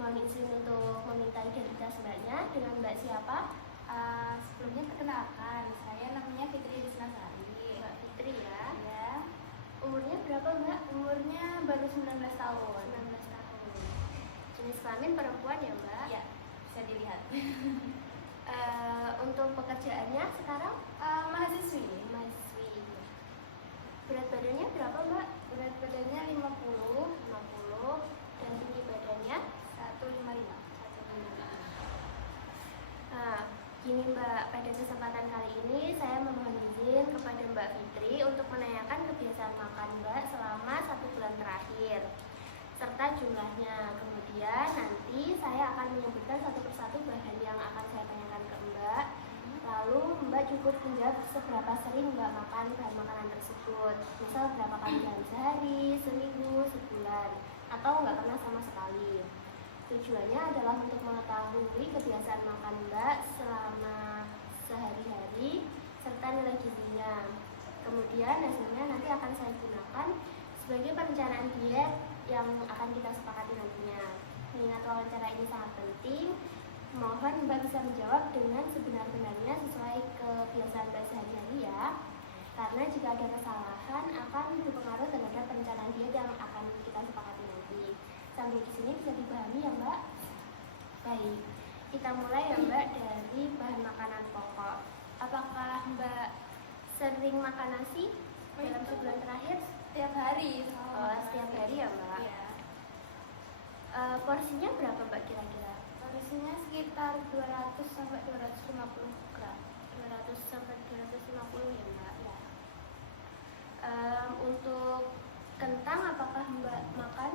Mohon izin untuk meminta identitas mbaknya. Dengan mbak siapa? Sebelumnya perkenalkan, saya namanya Fitri Disnasari. Mbak Fitri ya. Ya. Umurnya berapa mbak? Umurnya baru 19 tahun. 19 tahun. Jenis kelamin perempuan ya mbak? Ya, bisa dilihat. Untuk pekerjaannya sekarang? Mahasiswi. Mahasiswi. Berat badannya berapa mbak? Berat badannya 50. Dan tinggi badannya? 155. Nah, gini mbak, pada kesempatan kali ini saya memohon izin kepada Mbak Fitri untuk menanyakan kebiasaan makan mbak selama 1 bulan terakhir serta jumlahnya. Kemudian nanti saya akan menyebutkan satu persatu bahan yang akan saya tanyakan ke mbak. Lalu mbak cukup menjawab seberapa sering mbak makan bahan makanan tersebut. Misal berapa kali dalam sehari, seminggu, sebulan, atau nggak pernah sama sekali. Tujuannya adalah untuk mengetahui kebiasaan makan mbak selama sehari-hari serta nilai gizinya. Kemudian hasilnya nanti akan saya gunakan sebagai perencanaan diet yang akan kita sepakati nantinya. Mengingat wawancara ini sangat penting, mohon mbak bisa menjawab dengan sebenar-benarnya sesuai kebiasaan mbak sehari-hari ya. Karena jika ada kesalahan akan berpengaruh terhadap perencanaan diet yang akan kita sepakati nanti. Sampai di sini bisa dipahami ya mbak? Baik, kita mulai ya mbak dari bahan makanan pokok. Apakah mbak sering makan nasi dalam sebulan terakhir? Setiap hari. Setiap hari ya mbak? Iya. Porsinya berapa mbak kira-kira? Porsinya sekitar 200 sampai 250 gram. 200 sampai 250 ya mbak? Ya. Untuk kentang apakah mbak makan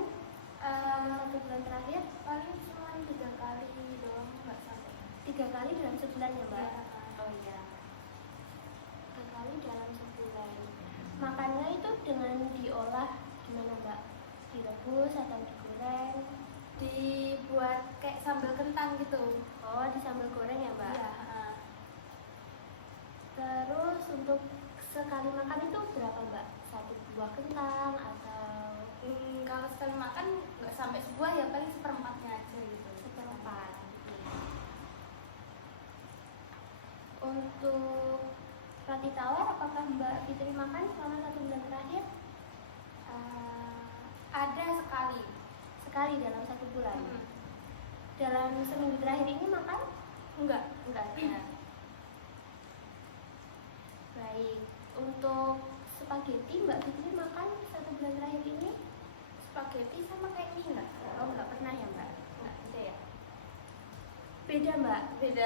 1 bulan terakhir? Paling cuma 3 kali doang, nggak sampai. 3 kali dalam sebulan ya mbak? Ya. Oh iya, 3 kali dalam sebulan. Makannya itu dengan diolah gimana mbak? Direbus atau digoreng? Dibuat kayak sambal kentang gitu. Oh, di sambal goreng ya mbak? Iya. Terus untuk sekali makan itu berapa mbak? 1 buah kentang atau Kalau sekali makan nggak sampai sebuah ya, paling seperempatnya aja gitu. seperempat? Untuk roti tawar apakah mbak Fitri makan selama 1 bulan terakhir? Ada sekali. Sekali dalam 1 bulan. Dalam seminggu terakhir ini makan? Enggak. Enggak ada. Baik, untuk spaghetti mbak Fitri makan 1 bulan terakhir ini? Spaghetti sama kayak mie enggak? Oh, nggak pernah ya mbak? Enggak ada ya? Beda mbak? Beda.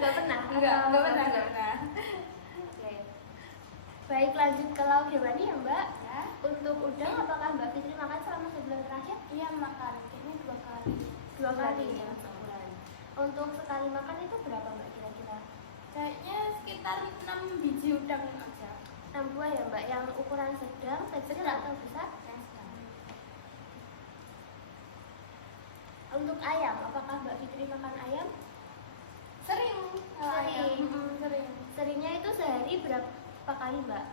Nggak pernah? Enggak Atau- pernah. Oke. Baik, lanjut ke lauk hewani ya mbak. Ya. Untuk udang apakah mbak Fitri makan selama sebulan terakhir? Iya, makan. Kayaknya 2 kali. 2 kali Sekali. dalam sebulan. Untuk sekali makan itu berapa mbak kira-kira? Kayaknya sekitar 6 biji udang aja. 6 buah ya mbak, yang ukuran sedang, kecil Sedang. atau besar? Yang sedang. Untuk ayam, apakah mbak Fitri makan ayam? Sering. Kalau Sering. ayam. Sering. Seringnya itu sehari berapa kali mbak?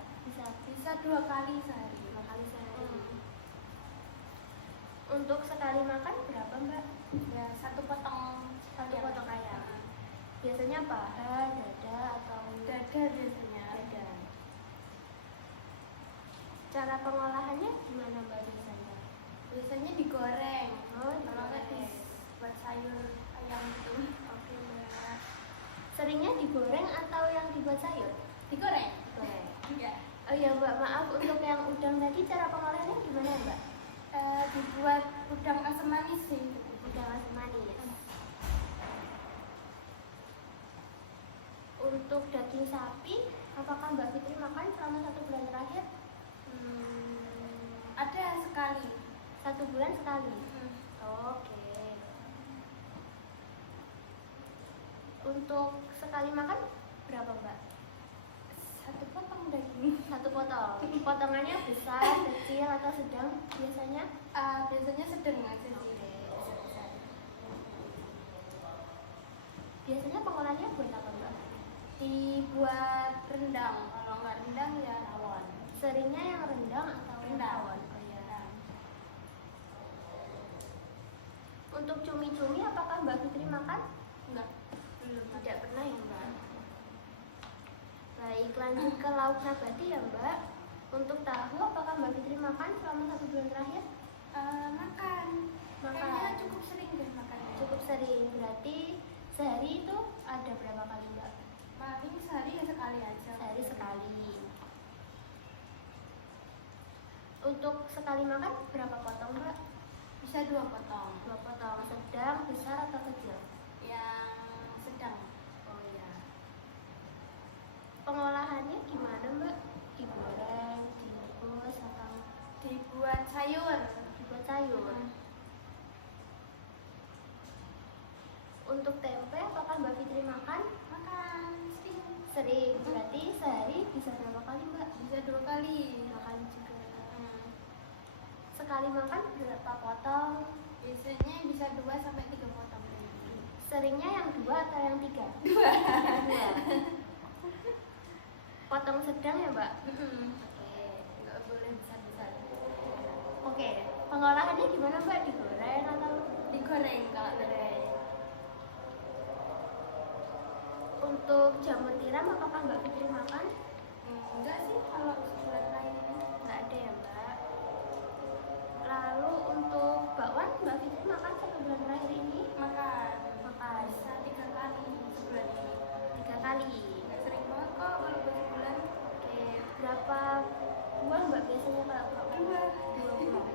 Bisa 2 kali sehari. 2 kali sehari. Untuk sekali makan berapa mbak? Ya, 1 potong. 1 potong ayam. Biasanya paha, dada, atau Dada biasanya. dada. Cara pengolahannya gimana mbak biasanya? Biasanya digoreng. Oh, Kalau nggak digoreng. buat sayur ayam itu. Oke mbak. Seringnya digoreng atau yang dibuat sayur? Digoreng. Digoreng. Iya. Oh ya mbak, maaf untuk yang udang tadi cara pengolahannya gimana ya mbak? Dibuat udang asam manis sih. Udang asam manis. Untuk daging sapi, apakah mbak Fitri makan selama 1 bulan terakhir? Ada sekali. 1 bulan sekali. Oke. Untuk sekali makan berapa mbak? 1 potong daging. 1 potong. Potongannya besar, kecil, atau sedang biasanya? Biasanya sedang aja sih. Biasanya pengolahannya buat apa mbak? Dibuat rendang. Kalau nggak rendang ya rawon. Seringnya yang rendang atau Rendang. rawon? Oh iya. Untuk cumi-cumi apakah Mbak Fitri makan? Enggak, belum. Tidak pernah ya Mbak. Baik, lanjut ke lauk nabati ya Mbak. Untuk tahu apakah Mbak Fitri makan selama 1 bulan terakhir? Makan. Makan. Kayaknya cukup sering deh makan. Cukup sering, berarti sehari itu ada berapa kali Mbak? Paling sehari ya sekali aja. Sehari sekali. Untuk sekali makan berapa potong Mbak? Bisa 2 potong. 2 potong, sedang, besar atau kecil? Yang sedang. Oh ya. Pengolahannya gimana Mbak? Digoreng, direbus atau Dibuat sayur. dibuat sayur? Untuk tempe apakah Mbak Fitri makan? Makan sering. Sering, berarti sehari bisa berapa kali Mbak? Bisa 2 kali. Makan juga. Sekali makan berapa potong? Biasanya bisa 2 sampai 3 potong. Seringnya yang 2 atau yang 3? 2. 2. Potong sedang ya Mbak? Oke. Nggak boleh besar-besar. Oke, pengolahannya gimana Mbak? Digoreng atau Digoreng kalau digoreng? Untuk jamur tiram apakah Mbak Fitri makan? enggak sih kalau sebulan lain ini. Nggak ada ya Mbak. Lalu untuk bakwan Mbak Fitri makan 1 bulan terakhir ini? Makan. Makan Bisa 3 kali sebulan ini. 3 kali. Nggak sering banget kok kalau buat sebulan. Oke, berapa buah Mbak biasanya kalau bakwan? 2. 2 buah.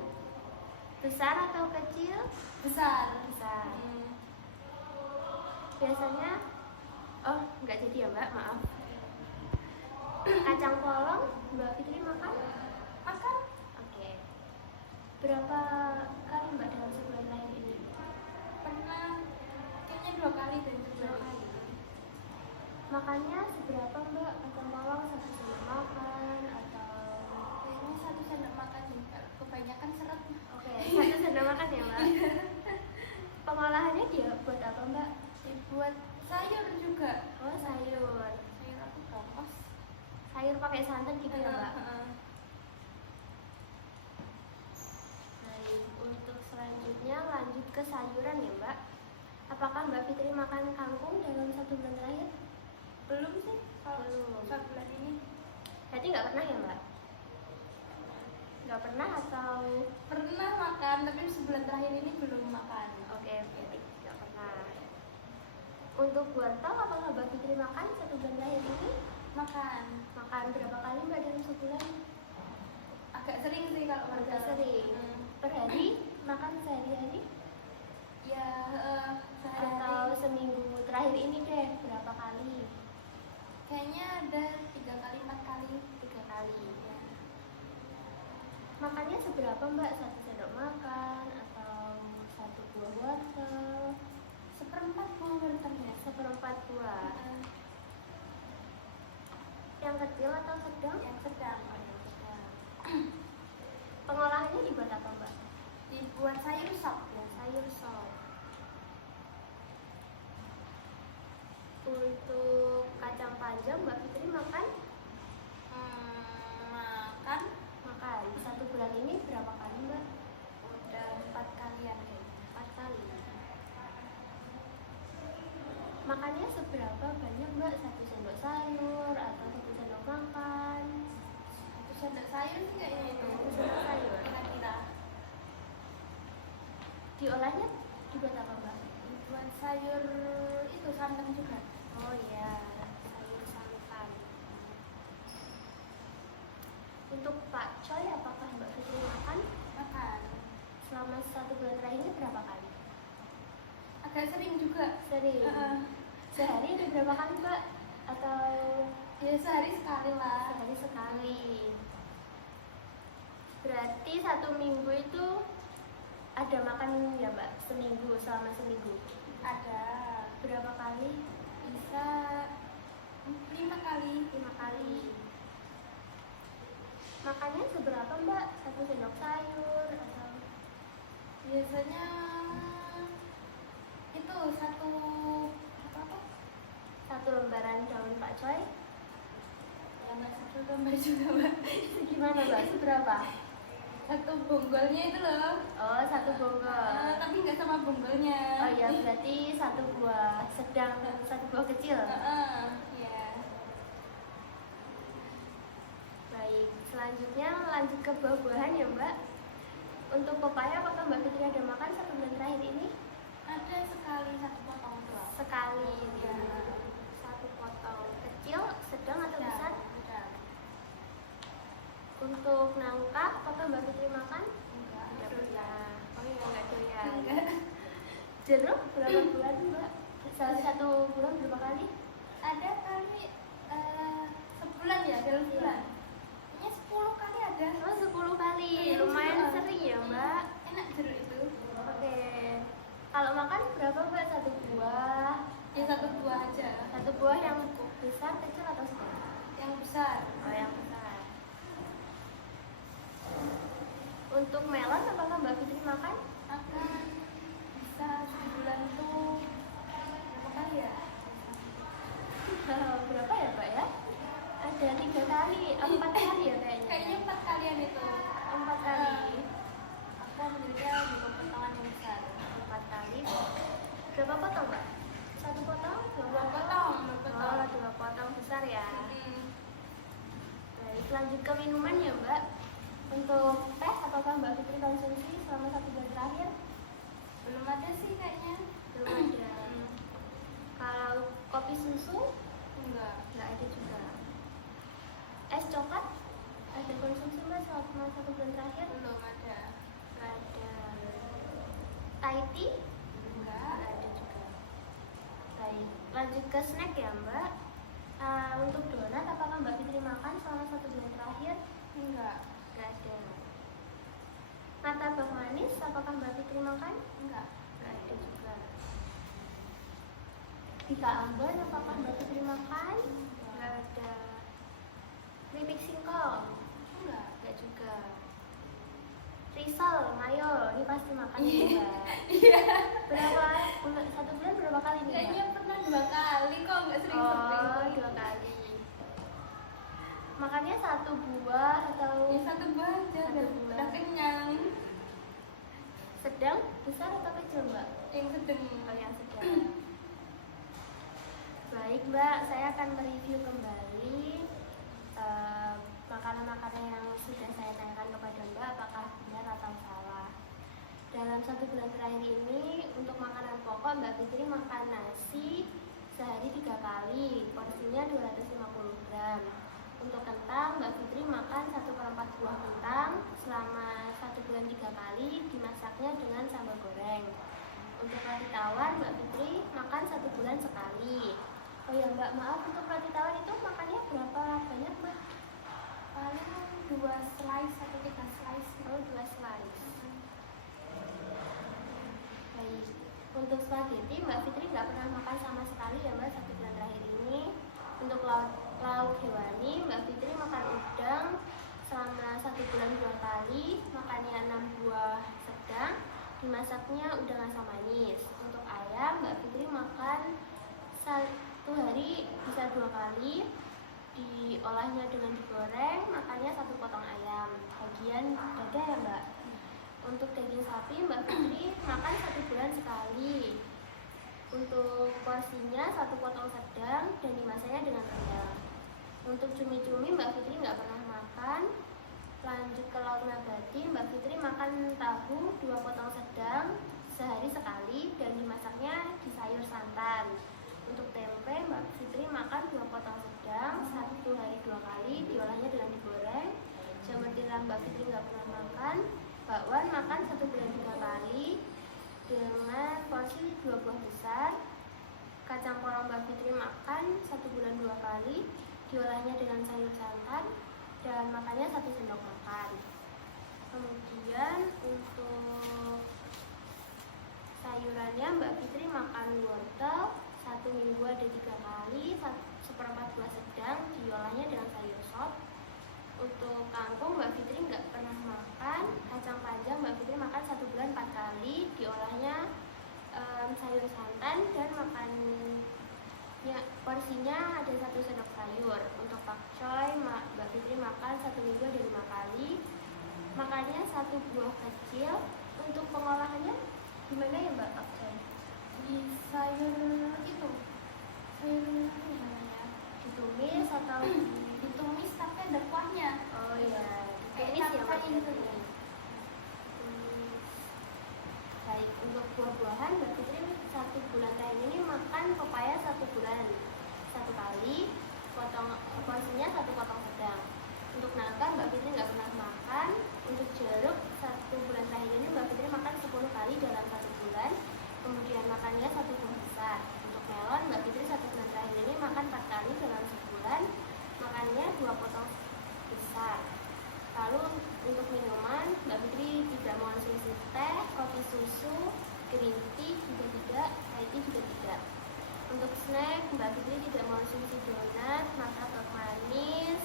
Besar atau kecil? Besar. Besar. Biasanya, oh nggak jadi ya Mbak, maaf. Kacang polong Mbak Fitri makan? Makan. Oke. Berapa kali Mbak dalam sebulan terakhir ini? Pernah kayaknya 2 kali dan 2 sebulan. kali. Makannya seberapa Mbak? Kacang polong 1 sendok makan atau? Kayaknya 1 sendok makan sih. Kebanyakan seret. Oke, 1 sendok makan ya Mbak. Pengolahannya dia buat apa Mbak? Dibuat sayur juga. Oh sayur. Sayur aku kompos. Sayur pakai santan gitu ya Mbak? Baik, untuk selanjutnya lanjut ke sayuran ya Mbak. Apakah Mbak Fitri makan kangkung dalam 1 bulan terakhir? Belum sih kalau Belum. sebulan ini. Berarti nggak pernah ya Mbak? Nggak pernah atau? Pernah makan tapi sebulan terakhir ini belum makan. Oke, berarti nggak pernah. Untuk wortel apakah Mbak Fitri makan 1 bulan terakhir ini? Makan. Makan berapa kali Mbak dalam sebulan? Agak sering sih kalau Agak wortel. sering. Per hari makan sehari-hari? Ya, Atau sehari-hari. seminggu terakhir ini deh berapa kali? Kayaknya ada 3 kali 4 kali. 3 kali ya. Makannya seberapa Mbak? 1 sendok makan atau 1 buah wortel? 1/4 buah wortelnya. 1/4 buah. Yang kecil atau sedang? Yang sedang. Oh, yang sedang. Pengolahannya dibuat apa Mbak? Dibuat sayur sop. Ya, sayur sop. Untuk kacang panjang Mbak Fitri makan? Makan. Makan. 1 bulan ini berapa kali Mbak? Udah 4 kalian kayaknya. 4 kali. Makannya seberapa banyak Mbak? 1 sendok sayur atau 1 sendok makan? 1 sendok sayur sih kayaknya itu. 1 sendok sayur. Kira-kira. Diolahnya dibuat apa Mbak? Dibuat sayur itu santan juga. Oh iya, sayur santan. Untuk Pak Coy, apakah Mbak Fitri makan? Makan. Selama 1 bulan terakhir ini berapa kali? Agak sering juga. Sering. Sehari ada berapa kali Mbak? Atau Ya sehari sekali lah. sehari sekali? Berarti 1 minggu itu ada makan ya Mbak? Seminggu, selama seminggu. Ada. Berapa kali? Bisa 5 kali. 5 kali. Makannya seberapa Mbak? 1 sendok sayur atau? Biasanya itu apa? 1 lembaran daun Pak Coy? Ya nggak 1 lembar juga mbak. Gimana Mbak? Seberapa? 1 bonggolnya itu loh. Oh, 1 bonggol. Tapi nggak sama unggulnya. Oh ya, berarti satu buah sedang dan satu buah kecil. Iya. Baik, selanjutnya lanjut ke buah-buahan ya Mbak. Untuk pepaya apakah Mbak Fitri ada makan 1 bulan terakhir ini? Ada sekali 1 potong doang. Sekali Ya. ya. 1 potong. Kecil, sedang atau besar? Udah. Untuk nangka apakah Mbak Fitri makan? Enggak. Tidak pernah. Oh iya, nggak doyan. Enggak. Jeruk berapa bulan Mbak? Satu bulan berapa kali? Ada kali sebulan ya, dalam sebulan. Kayaknya 10 kali ada. Oh 10 kali, lumayan sering ya Mbak. Enak jeruk itu. Oke. Kalau makan berapa Mbak? 1 buah? Ya 1 buah aja. 1 buah yang besar, kecil atau sedang? Yang besar. Oh yang besar. Untuk melon apakah Mbak Fitri makan? Akan bisa sebulan tuh berapa kali ya? Berapa ya Mbak ya? Ada 3 kali, 4 kali ya kayaknya. Kayaknya 4 kalian itu. 4 kali. Aku ambilnya juga potongan yang besar. 4 kali. Berapa potong Mbak? 1 potong? 2 Dua potong? potong. Oh 2 potong besar ya. Hmm. Baik, lanjut ke minuman ya Mbak. Untuk teh apakah Mbak Fitri konsumsi selama 1 bulan terakhir? Belum ada sih kayaknya. Belum ada. Kalau kopi susu Enggak. nggak ada juga. Es coklat ada konsumsi Mbak selama 1 bulan terakhir? Belum ada. Nggak ada. Thai tea Enggak. nggak ada juga. Baik, lanjut ke snack ya Mbak. Untuk donat apakah Mbak Fitri makan selama 1 bulan terakhir? Enggak. Nggak ada. Martabak manis apakah Mbak Fitri makan? Enggak. Nggak ada juga. Bika ambon apakah Mbak Fitri makan? Nggak ada. Keripik singkong? Enggak. Nggak juga. Risol, mayo, ini pasti makan ya Mbak. Iya. Berapa bulan? 1 bulan berapa kali nih Mbak? Kayaknya pernah 2 kali kok, enggak sering-sering. Oh, 2 kali. Makannya 1 buah atau Ya 1 buah aja, Satu udah buah. udah kenyang. sedang, besar atau kecil Mbak? Yang sedang. Oh, yang sedang. Baik Mbak, saya akan mereview kembali makanan-makanan yang sudah saya tanyakan kepada Mbak apakah benar atau salah. Dalam 1 bulan terakhir ini untuk makanan pokok Mbak Fitri makan nasi sehari 3 kali, porsinya 250 gram. Untuk kentang Mbak Fitri makan 1/4 buah kentang selama 1 bulan 3 kali, dimasaknya dengan sambal goreng. Untuk roti tawar Mbak Fitri makan 1 bulan sekali. Oh ya Mbak, maaf, untuk roti tawar itu makannya berapa banyak Mbak? Paling 2 slice atau 3 slice. Oh 2 slice. Baik. Untuk spaghetti Mbak Fitri nggak pernah makan sama sekali ya Mbak 1 bulan terakhir ini. Untuk lauk hewani Mbak Fitri makan udang selama 1 bulan 2 kali, makannya 6 buah sedang, dimasaknya udang asam manis. Untuk ayam Mbak Fitri makan 1 hari bisa 2 kali, diolahnya dengan digoreng, makannya 1 potong ayam bagian dada ya Mbak. Untuk daging sapi Mbak Fitri makan 1 bulan sekali. Untuk porsinya 1 potong sedang dan dimasaknya dengan rendang. Untuk cumi-cumi Mbak Fitri nggak pernah makan. Lanjut ke lauk nabati, Mbak Fitri makan tahu 2 potong sedang sehari sekali dan dimasaknya di sayur santan. Untuk tempe Mbak Fitri makan 2 potong sedang 1 hari 2 kali, diolahnya dengan digoreng. Jamur tiram Mbak Fitri nggak pernah makan. Bakwan makan 1 bulan 3 kali dengan porsi 2 buah besar. Kacang polong Mbak Fitri makan 1 bulan 2 kali, diolahnya dengan sayur santan dan makannya 1 sendok makan. Kemudian untuk sayurannya Mbak Fitri makan wortel 1 minggu ada 3 kali, 1/4 buah sedang, diolahnya dengan sayur sop. Untuk kangkung Mbak Fitri nggak pernah makan. Kacang panjang Mbak Fitri makan 1 bulan 4 kali, diolahnya sayur santan dan makannya porsinya ada 1 sendok sayur. Untuk pakcoy Mbak Fitri makan 1 minggu ada 5 kali, makannya 1 buah kecil. Untuk pengolahannya gimana ya Mbak? di sayur itu, sayur apa namanya, Ditumis atau ditumis tapi ada kuahnya. oh iya, Kayak ditumis ya kacang Mbak itu. Fitri. Baik, untuk buah-buahan Mbak Fitri 1 bulan terakhir ini makan pepaya 1 bulan 1 kali, porsinya 1 potong sedang. Untuk nangka Mbak Fitri nggak pernah makan. Untuk jeruk 1 bulan terakhir ini Mbak Fitri makan 10 kali dalam 1 bulan, kemudian makannya 1 buah besar. Untuk melon Mbak Fitri 1 bulan terakhir ini makan 4 kali dalam sebulan, makannya 2 potong besar. Lalu untuk minuman Mbak Fitri tidak mengonsumsi teh, kopi susu, green tea juga tidak, Thai tea juga tidak. Untuk snack Mbak Fitri tidak mengonsumsi donat, martabak manis,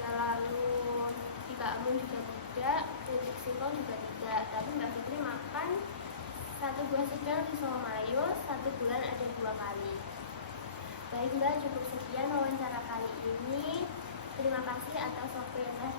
lalu jika amun juga tidak, keripik singkong juga tidak. Tapi Mbak Fitri makan 1 buah sedang risol mayo 1 bulan ada 2 kali. Baik Mbak, cukup sekian wawancara kali ini. Terima kasih atas waktu yang telah